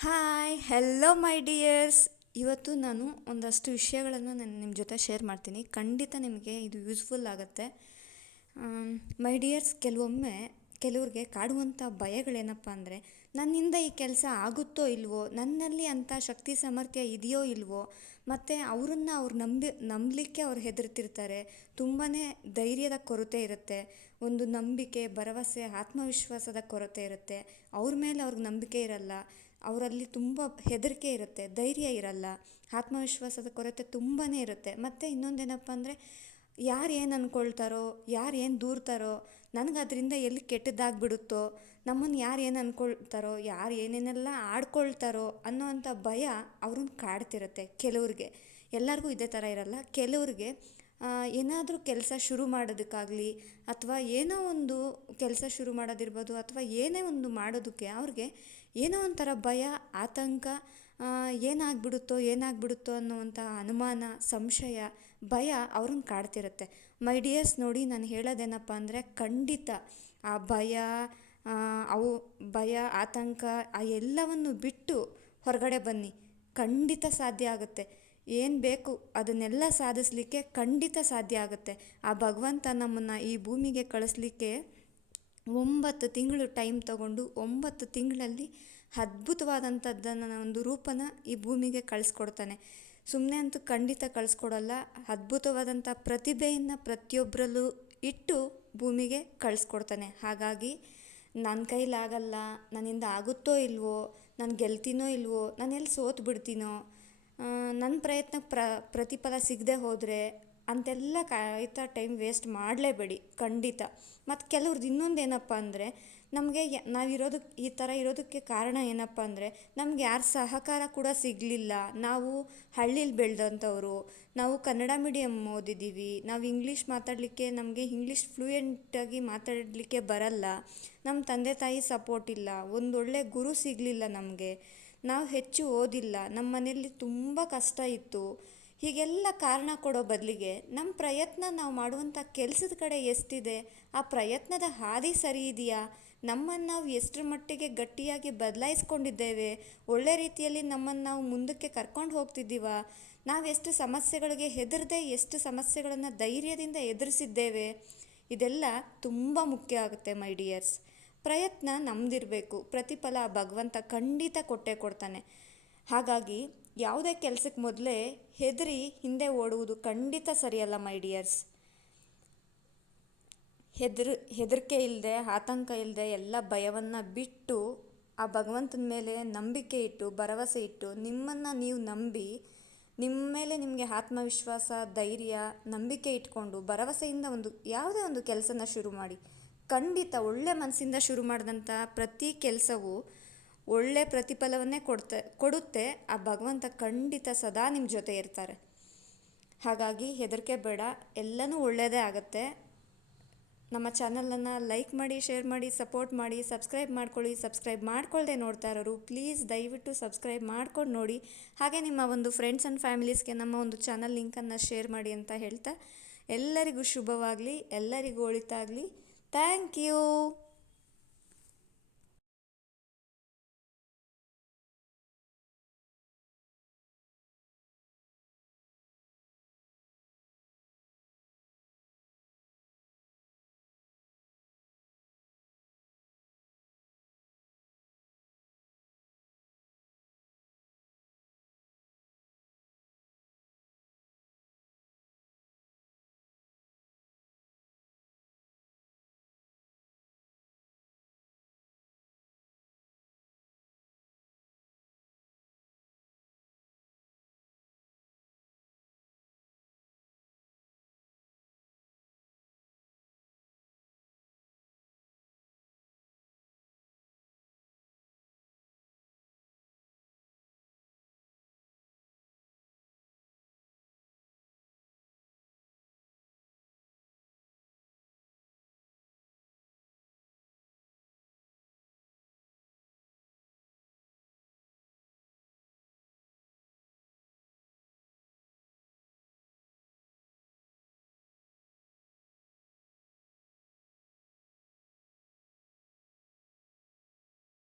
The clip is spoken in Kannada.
ಹಾಯ್ ಹೆಲೋ ಮೈ ಡಿಯರ್ಸ್ ಇವತ್ತು ನಾನು ಒಂದಷ್ಟು ವಿಷಯಗಳನ್ನು ನಾನು ನಿಮ್ಮ ಜೊತೆ ಶೇರ್ ಮಾಡ್ತೀನಿ. ಖಂಡಿತ ನಿಮಗೆ ಇದು ಯೂಸ್ಫುಲ್ ಆಗುತ್ತೆ. ಮೈ ಡಿಯರ್ಸ್ ಕೆಲವೊಮ್ಮೆ ಕೆಲವ್ರಿಗೆ ಕಾಡುವಂಥ ಭಯಗಳೇನಪ್ಪ ಅಂದರೆ, ನನ್ನಿಂದ ಈ ಕೆಲಸ ಆಗುತ್ತೋ ಇಲ್ವೋ, ನನ್ನಲ್ಲಿ ಅಂಥ ಶಕ್ತಿ ಸಾಮರ್ಥ್ಯ ಇದೆಯೋ ಇಲ್ವೋ, ಮತ್ತು ಅವರನ್ನು ಅವ್ರು ನಂಬಿ, ನಂಬಲಿಕ್ಕೆ ಅವ್ರು ಹೆದರ್ತಿರ್ತಾರೆ. ತುಂಬಾ ಧೈರ್ಯದ ಕೊರತೆ ಇರುತ್ತೆ. ಒಂದು ನಂಬಿಕೆ, ಭರವಸೆ, ಆತ್ಮವಿಶ್ವಾಸದ ಕೊರತೆ ಇರುತ್ತೆ. ಅವ್ರ ಮೇಲೆ ಅವ್ರಿಗೆ ನಂಬಿಕೆ ಇರಲ್ಲ. ಅವರಲ್ಲಿ ತುಂಬ ಹೆದರಿಕೆ ಇರುತ್ತೆ, ಧೈರ್ಯ ಇರಲ್ಲ, ಆತ್ಮವಿಶ್ವಾಸದ ಕೊರತೆ ತುಂಬಾ ಇರುತ್ತೆ. ಮತ್ತು ಇನ್ನೊಂದೇನಪ್ಪ ಅಂದರೆ, ಯಾರು ಏನು ಅಂದ್ಕೊಳ್ತಾರೋ ಯಾರು ಏನು ದೂರ್ತಾರೋ ನನಗೆ ಅದರಿಂದ ಎಲ್ಲಿ ಕೆಟ್ಟದ್ದಾಗ್ಬಿಡುತ್ತೋ ನಮ್ಮನ್ನು ಯಾರು ಏನು ಅಂದ್ಕೊಳ್ತಾರೋ ಯಾರು ಏನೇನೆಲ್ಲ ಆಡ್ಕೊಳ್ತಾರೋ ಅನ್ನೋವಂಥ ಭಯ ಅವ್ರನ್ನ ಕಾಡ್ತಿರುತ್ತೆ ಕೆಲವ್ರಿಗೆ. ಎಲ್ಲರಿಗೂ ಇದೇ ಥರ ಇರಲ್ಲ, ಕೆಲವ್ರಿಗೆ ಏನಾದರೂ ಕೆಲಸ ಶುರು ಮಾಡೋದಕ್ಕಾಗಲಿ ಅಥವಾ ಏನೋ ಒಂದು ಕೆಲಸ ಶುರು ಮಾಡೋದಿರ್ಬೋದು ಅಥವಾ ಏನೇ ಒಂದು ಮಾಡೋದಕ್ಕೆ ಅವ್ರಿಗೆ ಏನೋ ಒಂಥರ ಭಯ, ಆತಂಕ ಏನಾಗ್ಬಿಡುತ್ತೋ ಏನಾಗ್ಬಿಡುತ್ತೋ ಅನ್ನುವಂಥ ಅನುಮಾನ, ಸಂಶಯ, ಭಯ ಅವ್ರನ್ನ ಕಾಡ್ತಿರುತ್ತೆ. ಮೈ ಡಿಯರ್ಸ್ ನೋಡಿ ನಾನು ಹೇಳೋದೇನಪ್ಪ ಅಂದರೆ ಖಂಡಿತ ಆ ಭಯ ಅವು ಭಯ, ಆತಂಕ, ಆ ಎಲ್ಲವನ್ನು ಬಿಟ್ಟು ಹೊರಗಡೆ ಬನ್ನಿ. ಖಂಡಿತ ಸಾಧ್ಯ ಆಗುತ್ತೆ. ಏನು ಬೇಕು ಅದನ್ನೆಲ್ಲ ಸಾಧಿಸಲಿಕ್ಕೆ ಖಂಡಿತ ಸಾಧ್ಯ ಆಗುತ್ತೆ. ಆ ಭಗವಂತ ನಮ್ಮನ್ನು ಈ ಭೂಮಿಗೆ ಕಳಿಸ್ಲಿಕ್ಕೆ ಒಂಬತ್ತು ತಿಂಗಳು ಟೈಮ್ ತಗೊಂಡು ಒಂಬತ್ತು ತಿಂಗಳಲ್ಲಿ ಅದ್ಭುತವಾದಂಥದ್ದನ್ನು ಒಂದು ರೂಪನ ಈ ಭೂಮಿಗೆ ಕಳಿಸ್ಕೊಡ್ತಾನೆ. ಸುಮ್ಮನೆ ಅಂತೂ ಖಂಡಿತ ಕಳಿಸ್ಕೊಡಲ್ಲ ಅದ್ಭುತವಾದಂಥ ಪ್ರತಿಭೆಯನ್ನು ಪ್ರತಿಯೊಬ್ಬರಲ್ಲೂ ಇಟ್ಟು ಭೂಮಿಗೆ ಕಳಿಸ್ಕೊಡ್ತಾನೆ. ಹಾಗಾಗಿ ನನ್ನ ಕೈಲಾಗಲ್ಲ, ನನ್ನಿಂದ ಆಗುತ್ತೋ ಇಲ್ವೋ, ನಾನು ಗೆಲ್ತೀನೋ ಇಲ್ವೋ, ನಾನು ಎಲ್ಲಿ ಸೋತು ಬಿಡ್ತೀನೋ ನನ್ನ ಪ್ರಯತ್ನಕ್ಕೆ ಪ್ರ, ಪ್ರತಿಫಲ ಸಿಗದೆ ಹೋದರೆ ಅಂತೆಲ್ಲ ಕಾಯ್ತಾ ಟೈಮ್ ವೇಸ್ಟ್ ಮಾಡಲೇಬೇಡಿ, ಖಂಡಿತ. ಮತ್ತು ಕೆಲವ್ರದ್ದು ಇನ್ನೊಂದು ಏನಪ್ಪ ಅಂದರೆ, ನಮಗೆ ನಾವು ಇರೋದಕ್ಕೆ ಈ ಥರ ಇರೋದಕ್ಕೆ ಕಾರಣ ಏನಪ್ಪ ಅಂದರೆ, ನಮ್ಗೆ ಯಾರ ಸಹಕಾರ ಕೂಡ ಸಿಗಲಿಲ್ಲ. ನಾವು ಹಳ್ಳೀಲಿ ಬೆಳೆದಂಥವ್ರು, ನಾವು ಕನ್ನಡ ಮೀಡಿಯಮ್ ಓದಿದ್ದೀವಿ, ನಾವು ಇಂಗ್ಲೀಷ್ ಮಾತಾಡಲಿಕ್ಕೆ, ನಮಗೆ ಇಂಗ್ಲೀಷ್ ಫ್ಲೂಯೆಂಟಾಗಿ ಮಾತಾಡಲಿಕ್ಕೆ ಬರಲ್ಲ. ನಮ್ಮ ತಂದೆ ತಾಯಿ ಸಪೋರ್ಟ್ ಇಲ್ಲ, ಒಂದೊಳ್ಳೆ ಗುರು ಸಿಗಲಿಲ್ಲ ನಮಗೆ. ನಾವು ಹೆಚ್ಚು ಓದಿಲ್ಲ ನಮ್ಮ ಮನೆಯಲ್ಲಿ ತುಂಬ ಕಷ್ಟ ಇತ್ತು. ಹೀಗೆಲ್ಲ ಕಾರಣ ಕೊಡೋ ಬದಲಿಗೆ ನಮ್ಮ ಪ್ರಯತ್ನ ನಾವು ಮಾಡುವಂಥ ಕೆಲಸದ ಕಡೆ ಎಷ್ಟಿದೆ, ಆ ಪ್ರಯತ್ನದ ಹಾದಿ ಸರಿ ಇದೆಯಾ? ನಮ್ಮನ್ನು ನಾವು ಎಷ್ಟರ ಮಟ್ಟಿಗೆ ಗಟ್ಟಿಯಾಗಿ ಬದಲಾಯಿಸ್ಕೊಂಡಿದ್ದೇವೆ? ಒಳ್ಳೆ ರೀತಿಯಲ್ಲಿ ನಮ್ಮನ್ನು ನಾವು ಮುಂದಕ್ಕೆ ಕರ್ಕೊಂಡು ಹೋಗ್ತಿದ್ದೀವ? ನಾವು ಎಷ್ಟು ಸಮಸ್ಯೆಗಳಿಗೆ ಹೆದರದೆ ಎಷ್ಟು ಸಮಸ್ಯೆಗಳನ್ನು ಧೈರ್ಯದಿಂದ ಎದುರಿಸಿದ್ದೇವೆ? ಇದೆಲ್ಲ ತುಂಬ ಮುಖ್ಯ ಆಗುತ್ತೆ, ಮೈ ಡಿಯರ್ಸ್. ಪ್ರಯತ್ನ ನಮ್ದಿರಬೇಕು. ಪ್ರತಿಫಲ ಭಗವಂತ ಖಂಡಿತ ಕೊಟ್ಟೇ ಕೊಡ್ತಾನೆ. ಹಾಗಾಗಿ ಯಾವುದೇ ಕೆಲಸಕ್ಕೆ ಮೊದಲೇ ಹೆದರಿ ಹಿಂದೆ ಓಡುವುದು ಖಂಡಿತ ಸರಿಯಲ್ಲ, ಮೈ ಡಿಯರ್ಸ್. ಹೆದ್ರ, ಹೆದರಿಕೆ ಇಲ್ಲದೆ ಆತಂಕ ಇಲ್ಲದೆ ಎಲ್ಲ ಭಯವನ್ನು ಬಿಟ್ಟು ಆ ಭಗವಂತನ ಮೇಲೆ ನಂಬಿಕೆ ಇಟ್ಟು, ಭರವಸೆ ಇಟ್ಟು ನಿಮ್ಮನ್ನು ನೀವು ನಂಬಿ, ನಿಮ್ಮ ಮೇಲೆ ನಿಮಗೆ ಆತ್ಮವಿಶ್ವಾಸ, ಧೈರ್ಯ, ನಂಬಿಕೆ ಇಟ್ಕೊಂಡು ಭರವಸೆಯಿಂದ ಒಂದು, ಯಾವುದೇ ಒಂದು ಕೆಲಸನ ಶುರು ಮಾಡಿ. ಖಂಡಿತ ಒಳ್ಳೆ ಮನಸ್ಸಿಂದ ಶುರು ಮಾಡಿದಂಥ ಪ್ರತಿ ಕೆಲಸವು ಒಳ್ಳೆ ಪ್ರತಿಫಲವನ್ನೇ ಕೊಡ್ತೆ, ಕೊಡುತ್ತೆ. ಆ ಭಗವಂತ ಖಂಡಿತ ಸದಾ ನಿಮ್ಮ ಜೊತೆ ಇರ್ತಾರೆ. ಹಾಗಾಗಿ ಹೆದರಿಕೆ ಬೇಡ. ಎಲ್ಲನೂ ಒಳ್ಳೆಯದೇ ಆಗುತ್ತೆ. ನಮ್ಮ ಚಾನಲನ್ನು ಲೈಕ್ ಮಾಡಿ, ಶೇರ್ ಮಾಡಿ, ಸಪೋರ್ಟ್ ಮಾಡಿ, ಸಬ್ಸ್ಕ್ರೈಬ್ ಮಾಡ್ಕೊಳ್ಳಿ. ಸಬ್ಸ್ಕ್ರೈಬ್ ಮಾಡ್ಕೊಳ್ಳದೆ ನೋಡ್ತಾ ಇರೋರು, ಪ್ಲೀಸ್ ದಯವಿಟ್ಟು ಸಬ್ಸ್ಕ್ರೈಬ್ ಮಾಡ್ಕೊಂಡು ನೋಡಿ. ಹಾಗೆ ನಿಮ್ಮ ಒಂದು ಫ್ರೆಂಡ್ಸ್ ಆ್ಯಂಡ್ ಫ್ಯಾಮಿಲೀಸ್ಗೆ ನಮ್ಮ ಒಂದು ಚಾನಲ್ ಲಿಂಕನ್ನು ಶೇರ್ ಮಾಡಿ ಅಂತ ಹೇಳ್ತಾ ಎಲ್ಲರಿಗೂ ಶುಭವಾಗಲಿ, ಎಲ್ಲರಿಗೂ ಒಳಿತಾಗಲಿ. Thank you.